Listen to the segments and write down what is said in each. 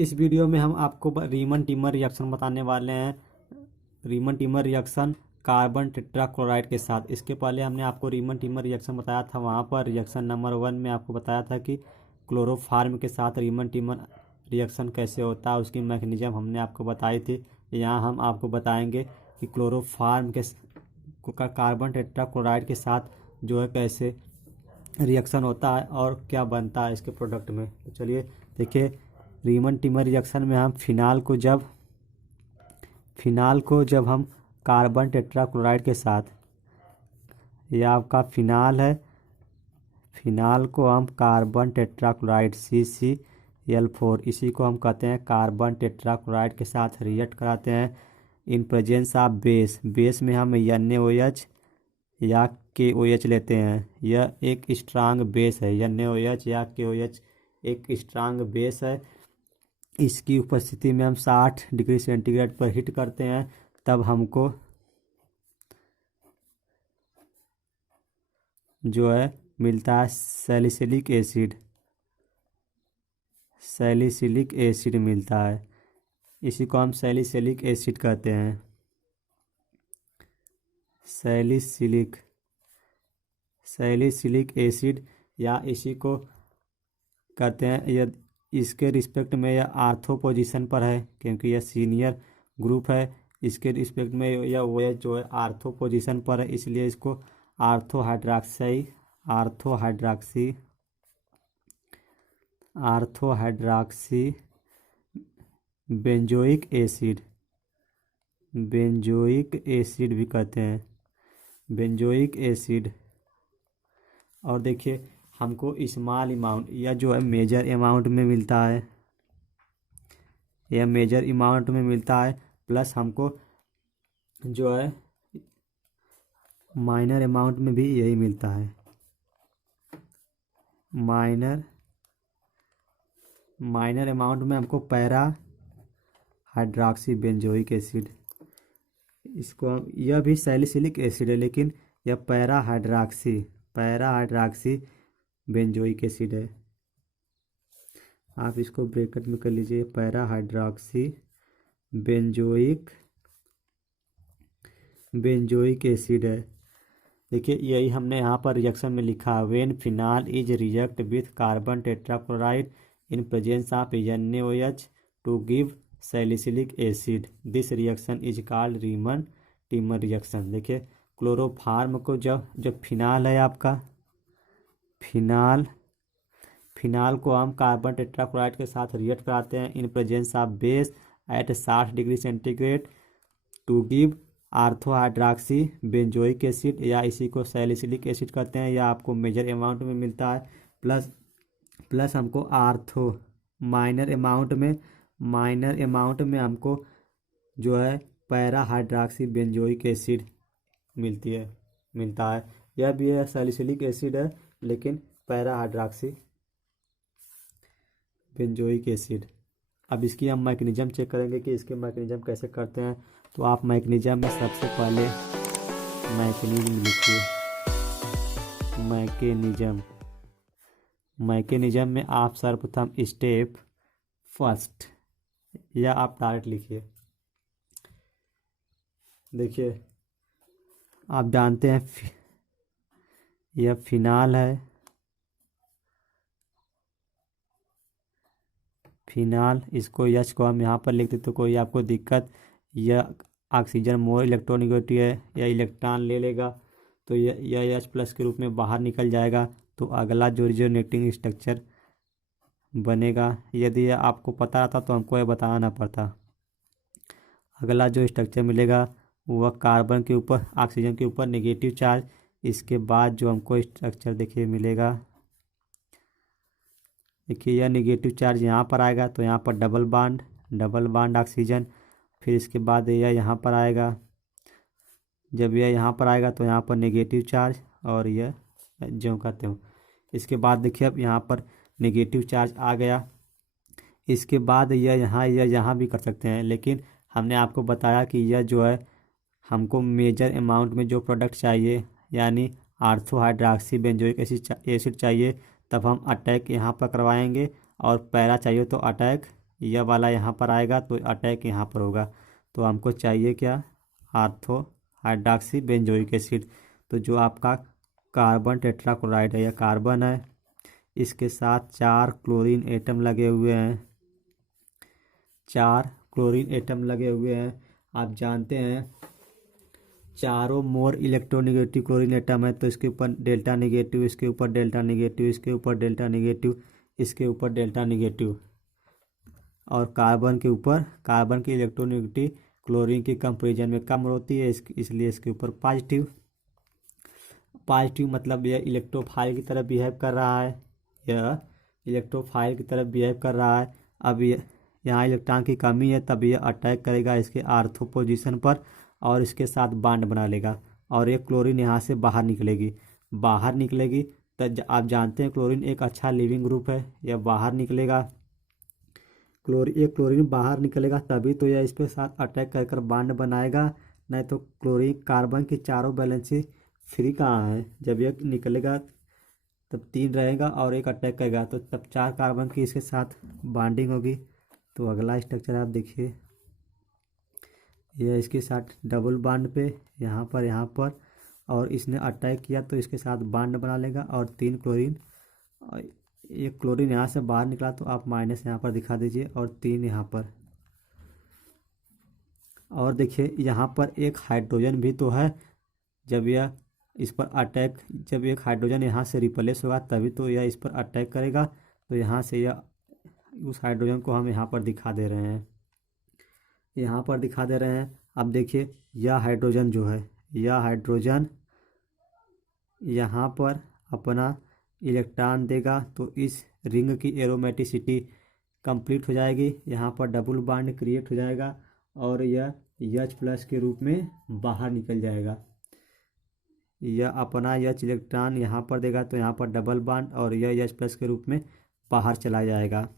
इस वीडियो में हम आपको रीमन टिमर रिएक्शन बताने वाले हैं। रीमन टिमर रिएक्शन कार्बन टेट्राक्लोराइड के साथ। इसके पहले हमने आपको रीमन टिमर रिएक्शन बताया था, वहाँ पर रिएक्शन नंबर 1 में आपको बताया था कि क्लोरोफार्म के साथ रीमन टिमर रिएक्शन कैसे होता है, उसकी मैकेनिज्म हमने आपको बताई थी। यहाँ हम आपको बताएंगे कि क्लोरोफार्म के कार्बन टेट्राक्लोराइड के साथ जो है कैसे रिएक्शन होता है और क्या बनता है इसके प्रोडक्ट में। तो चलिए देखिए, रीमन टिमर रिएक्शन में हम फिनाल को जब हम कार्बन टेट्राक्लोराइड के साथ, यह आपका फिनाल है, फिनाल को हम कार्बन टेट्राक्लोराइड CCl4 इसी को हम कहते हैं कार्बन टेट्राक्लोराइड के साथ रिएक्ट कराते हैं इन प्रेजेंस ऑफ बेस में हम NaOH या KOH लेते हैं। यह एक स्ट्रांग बेस है, NaOH या KOH एक स्ट्रांग बेस है। इसकी उपस्थिति में हम 60 डिग्री सेंटीग्रेड पर हीट करते हैं, तब हमको जो है मिलता है सैलिसिलिक एसिड मिलता है। इसी को हम सैलिसिलिक एसिड कहते हैं, सैलिसिलिक एसिड, या इसी को कहते हैं। यह इसके रिस्पेक्ट में यह आर्थो पोजीशन पर है क्योंकि यह सीनियर ग्रुप है। इसके रिस्पेक्ट में यह OH जो है आर्थो पोजीशन पर है, इसलिए इसको आर्थो हाइड्रॉक्सी बेंजोइक एसिड भी कहते हैं, बेंजोइक एसिड। और देखिए, हमको स्मॉल अमाउंट या जो है मेजर अमाउंट में मिलता है, यह मेजर अमाउंट में मिलता है, प्लस हमको जो है माइनर अमाउंट में भी यही मिलता है, माइनर अमाउंट में हमको पैरा हाइड्रॉक्सी बेंजोइक एसिड, इसको यह भी सैलिसिलिक एसिड है लेकिन यह पैरा हाइड्रॉक्सी बेंजोइक एसिड है। आप इसको ब्रैकेट में कर लीजिए, पैरा हाइड्रॉक्सी बेंजोइक एसिड है। देखिए, यही हमने यहाँ पर रिएक्शन में लिखा है, when phenol is react with carbon tetrachloride in presence of NaOH to give salicylic acid, this reaction is called Reimer Tiemann reaction. देखिए, क्लोरोफार्म को जब फिनाल है आपका, फिनाल को हम कार्बन टेट्राक्लोराइड के साथ रिएक्ट कराते हैं in presence of base at 60 degree centigrade to give ortho hydroxy benzoic acid, या इसी को सैलिसिलिक एसिड कहते हैं। यह आपको मेजर अमाउंट में मिलता है, प्लस हमको आर्थो माइनर अमाउंट में हमको जो है पैरा हाइड्रॉक्सी बेंजोइक एसिड मिलता है। यह भी है सैलिसिलिक एसिड है लेकिन पैरा हाइड्रॉक्सी बेंजोइक एसिड। अब इसकी हम मैकेनिज्म चेक करेंगे कि इसके मैकेनिज्म कैसे करते हैं। तो आप मैकेनिज्म में सबसे पहले मैकेनिज्म लिखिए, मैकेनिज्म में आप सर्वप्रथम स्टेप फर्स्ट, या आप डायरेक्ट लिखिए। देखिए, आप जानते हैं यह फिनाल है, फिनाल, इसको H को हम यहाँ पर लिखते तो कोई आपको दिक्कत, यह ऑक्सीजन मोर इलेक्ट्रोनेगेटिव है, यह इलेक्ट्रॉन ले लेगा तो यह H+ के रूप में बाहर निकल जाएगा। तो अगला जो रिजोनेटिंग स्ट्रक्चर बनेगा, यदि यह आपको पता रहता तो हमको यह बताना ना पड़ता। अगला जो स्ट्रक्चर मिलेगा वह कार्बन के ऊपर, ऑक्सीजन के ऊपर नेगेटिव चार्ज। इसके बाद जो हमको स्ट्रक्चर देखिए मिलेगा, देखिए यह नेगेटिव चार्ज यहाँ पर आएगा तो यहाँ पर डबल बॉन्ड ऑक्सीजन। फिर इसके बाद यह यहाँ पर आएगा, जब यह यहाँ पर आएगा तो यहाँ पर नेगेटिव चार्ज, और यह जो कहते हो। इसके बाद देखिए, अब यहाँ पर नेगेटिव चार्ज आ गया। इसके बाद यह यहाँ भी कर सकते हैं, लेकिन हमने आपको बताया कि यह जो है हमको मेजर अमाउंट में जो प्रोडक्ट चाहिए, यानी आर्थो हाइड्रॉक्सी बेंजोइक एसिड चाहिए, तब हम अटैक यहाँ पर करवाएंगे, और पैरा चाहिए तो अटैक यह वाला यहाँ पर आएगा तो अटैक यहाँ पर होगा। तो हमको चाहिए क्या, आर्थो हाइड्रॉक्सी बेंजोइक एसिड। तो जो आपका कार्बन टेट्राक्लोराइड है, यह कार्बन है, इसके साथ 4 क्लोरीन एटम लगे हुए हैं, 4 क्लोरीन एटम लगे हुए हैं। आप जानते हैं चारों मोर इलेक्ट्रोनेगेटिव क्लोरीन एटम है, तो इसके ऊपर डेल्टा नेगेटिव, इसके ऊपर डेल्टा नेगेटिव, इसके ऊपर डेल्टा नेगेटिव, इसके ऊपर डेल्टा नेगेटिव। और कार्बन के ऊपर, कार्बन की इलेक्ट्रोनेगेटिव क्लोरीन की कंपेरिजन में कम होती है, इसलिए इसके ऊपर पॉजिटिव। पॉजिटिव मतलब यह इलेक्ट्रोफाइल की तरफ बिहेव कर रहा है, यह इलेक्ट्रोफाइल की तरफ बिहेव कर रहा है। अब यहाँ इलेक्ट्रॉन की कमी है, तब यह अटैक करेगा इसके आर्थो पोजीशन पर और इसके साथ बॉन्ड बना लेगा और ये क्लोरीन यहाँ से बाहर निकलेगी। बाहर निकलेगी तो आप जानते हैं क्लोरीन एक अच्छा लिविंग ग्रुप है, यह बाहर निकलेगा। क्लोरीन बाहर निकलेगा तभी तो यह इसके साथ अटैक कर कर बॉन्ड बनाएगा, नहीं तो क्लोरीन कार्बन की चारों वैलेंसी फ्री कहाँ है। जब यह निकलेगा तब 3 रहेगा और एक अटैक करेगा, तो तब 4 कार्बन की इसके साथ बॉन्डिंग होगी। तो अगला स्ट्रक्चर आप देखिए, यह इसके साथ डबल बॉन्ड पे यहाँ पर और इसने अटैक किया तो इसके साथ बॉन्ड बना लेगा और 3 क्लोरीन, एक क्लोरीन यहाँ से बाहर निकला तो आप माइनस यहाँ पर दिखा दीजिए और 3 यहाँ पर। और देखिए यहाँ पर एक हाइड्रोजन भी तो है, जब यह इस पर अटैक, जब एक हाइड्रोजन यहाँ से रिप्लेस होगा तभी तो यह इस पर अटैक करेगा। तो यहाँ से यह उस हाइड्रोजन को हम यहाँ पर दिखा दे रहे हैं, यहाँ पर दिखा दे रहे हैं। अब देखिए यह हाइड्रोजन जो है, यह हाइड्रोजन यहाँ पर अपना इलेक्ट्रॉन देगा तो इस रिंग की एरोमेटिसिटी कंप्लीट हो जाएगी, यहाँ पर डबल बॉन्ड क्रिएट हो जाएगा और यह H+ के रूप में बाहर निकल जाएगा। यह अपना H इलेक्ट्रॉन यहाँ पर देगा तो यहाँ पर डबल बॉन्ड और यह H+ के रूप में बाहर चला जाएगा।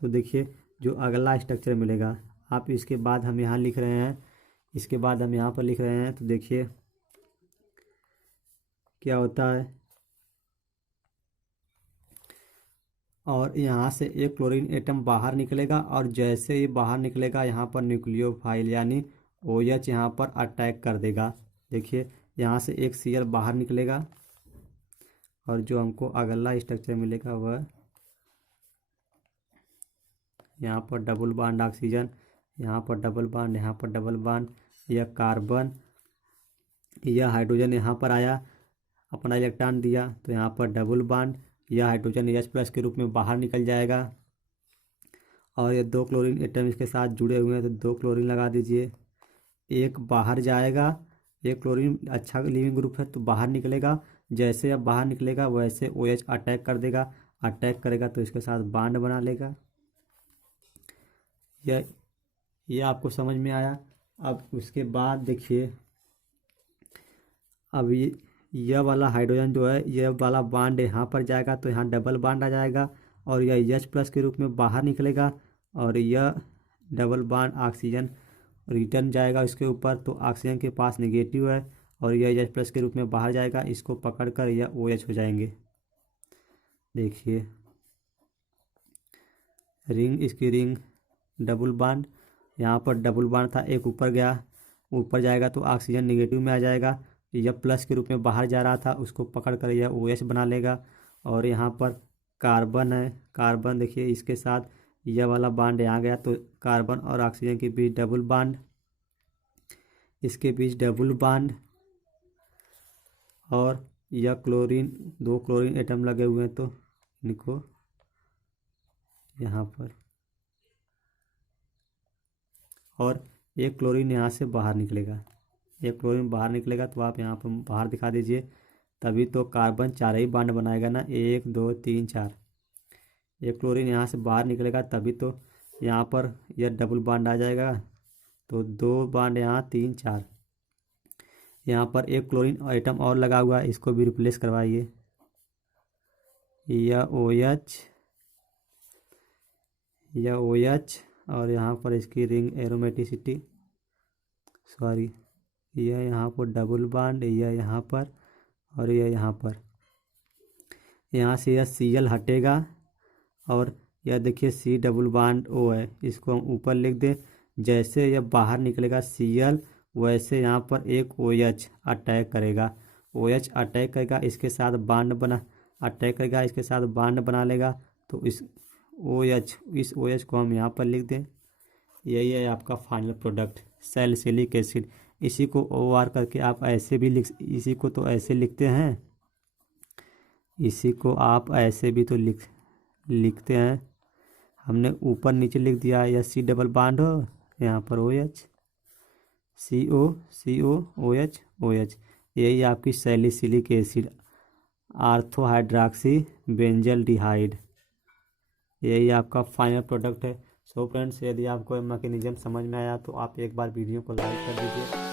तो देखिए जो अगला स्ट्रक्चर मिलेगा, आप इसके बाद हम यहाँ लिख रहे हैं, इसके बाद हम यहाँ पर लिख रहे हैं। तो देखिए क्या होता है, और यहाँ से एक क्लोरीन एटम बाहर निकलेगा और जैसे ही बाहर निकलेगा यहाँ पर न्यूक्लियोफाइल यानी OH यहाँ पर अटैक कर देगा। देखिए यहाँ से एक Cl बाहर निकलेगा और जो हमको अगला स्ट्रक्चर मिलेगा वह यहाँ पर डबल बॉन्ड ऑक्सीजन, यहाँ पर डबल बॉन्ड, यहाँ पर डबल बॉन्ड, यह कार्बन, यह हाइड्रोजन यहाँ पर आया, अपना इलेक्ट्रॉन दिया तो यहाँ पर डबल बॉन्ड, यह हाइड्रोजन H+ के रूप में बाहर निकल जाएगा और ये 2 क्लोरीन एटम इसके साथ जुड़े हुए हैं तो 2 क्लोरीन लगा दीजिए। एक बाहर जाएगा, एक क्लोरीन अच्छा लिविंग ग्रुप है तो बाहर निकलेगा, जैसे अब बाहर निकलेगा वैसे OH अटैक कर देगा, अटैक करेगा तो इसके साथ बॉन्ड बना लेगा। यह आपको समझ में आया। अब उसके बाद देखिए, अब यह वाला हाइड्रोजन जो है, यह वाला बॉन्ड यहाँ पर जाएगा तो यहाँ डबल बॉन्ड आ जाएगा और यह H+ के रूप में बाहर निकलेगा और यह डबल बॉन्ड ऑक्सीजन रिटर्न जाएगा इसके ऊपर, तो ऑक्सीजन के पास नेगेटिव है और यह H+ के रूप में बाहर जाएगा, इसको पकड़ कर यह OH हो जाएंगे। देखिए रिंग, इसकी रिंग डबल बॉन्ड, यहाँ पर डबल बॉन्ड था, एक ऊपर गया, ऊपर जाएगा तो ऑक्सीजन नेगेटिव में आ जाएगा, यह प्लस के रूप में बाहर जा रहा था, उसको पकड़ कर यह OH बना लेगा। और यहाँ पर कार्बन है, कार्बन देखिए इसके साथ यह वाला बॉन्ड यहाँ गया तो कार्बन और ऑक्सीजन के बीच डबल बॉन्ड, इसके बीच डबल बॉन्ड और यह क्लोरीन, 2 क्लोरीन एटम लगे हुए हैं तो इनको यहाँ पर, और एक क्लोरीन यहाँ से बाहर निकलेगा, एक क्लोरीन बाहर निकलेगा तो आप यहाँ पर बाहर दिखा दीजिए, तभी तो कार्बन 4 ही बॉन्ड बनाएगा ना, 1 2 3 4। एक क्लोरीन यहाँ से बाहर निकलेगा तभी तो यहाँ पर यह डबल बॉन्ड आ जाएगा, तो 2 बॉन्ड यहाँ, 3 4। यहाँ पर एक क्लोरीन आइटम और लगा हुआ है, इसको भी रिप्लेस करवाइए, यह OH, यह OH और यहाँ पर इसकी रिंग एरोमेटिसिटी, सॉरी यह यहाँ पर डबल बॉन्ड, यह यहाँ पर और यह यहाँ पर, यहाँ से यह Cl हटेगा और यह देखिए सी डबल बॉन्ड ओ है, इसको हम ऊपर लिख दें। जैसे यह बाहर निकलेगा Cl, वैसे यहाँ पर एक OH अटैक करेगा। OH अटैक करेगा, इसके साथ बॉन्ड बना अटैक करेगा, इसके साथ बॉन्ड बना लेगा। तो इस OH को हम यहाँ पर लिख दें। यही है आपका फाइनल प्रोडक्ट सैलिसिलिक एसिड। इसी को OR करके आप ऐसे भी इसी को तो ऐसे लिखते हैं, इसी को आप ऐसे भी तो लिखते हैं। हमने ऊपर नीचे लिख दिया, या सी डबल बॉन्ड हो, यहाँ पर OH, COOH। यही आपकी salicylic acid, ortho hydroxy benzaldehyde, यही आपका फाइनल प्रोडक्ट है। सो फ्रेंड्स, यदि आपको मैकेनिज्म समझ में आया तो आप एक बार वीडियो को लाइक कर दीजिए।